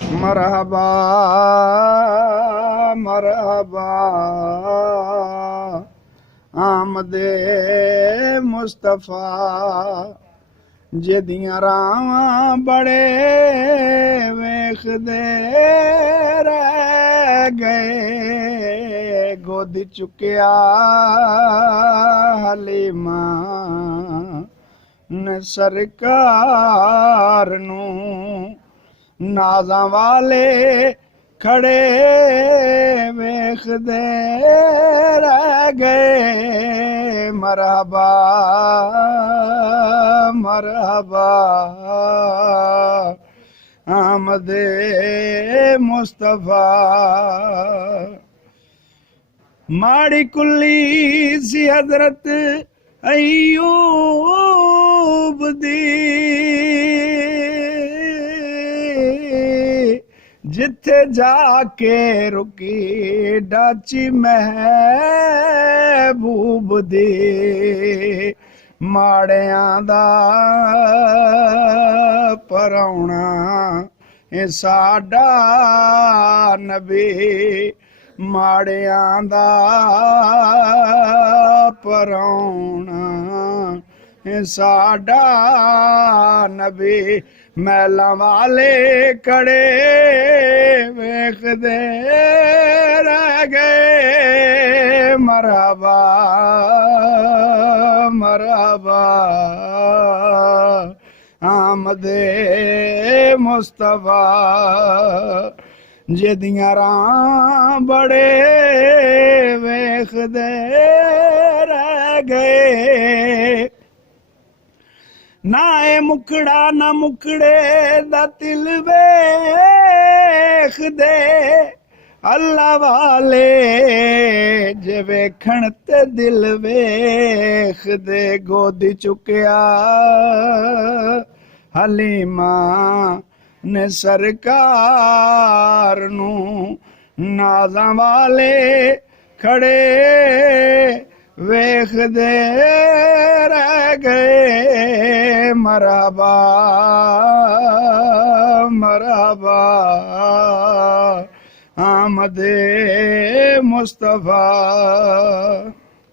मरहबा मरहबा आमदे मुस्तफा जिदियां रावां बड़े वेखदे रह गए गोद चुकिया हलीमा ने सरकार नू नाज़ां वाले खड़े वेखदे रह गए मरहबा मरहबा आमदे मुस्तफा माड़ी कुल्ली सी हजरत अय्यूब दी जिथे जाके रुकी डाची महबूब दी माड़ियां दा परौना ए साडा नबी माड़ियां दा परौना ए साडा नबी मैलां वाले कड़े वेखदे रह गए मरहबा मरहबा आमदे मुस्तफा जिदियां रां बड़े वेखदे रह गए ना ए मुकड़ा ना मुकड़े दा तिल वेख दे अल्लाह वाले जे वेखण ते दिल वेख दे गोदी चुकिया हलीमा ने सरकार नू नाज़ां वाले खड़े वेखदे रह गए मरहबा मरहबा आमदे मुस्तफा।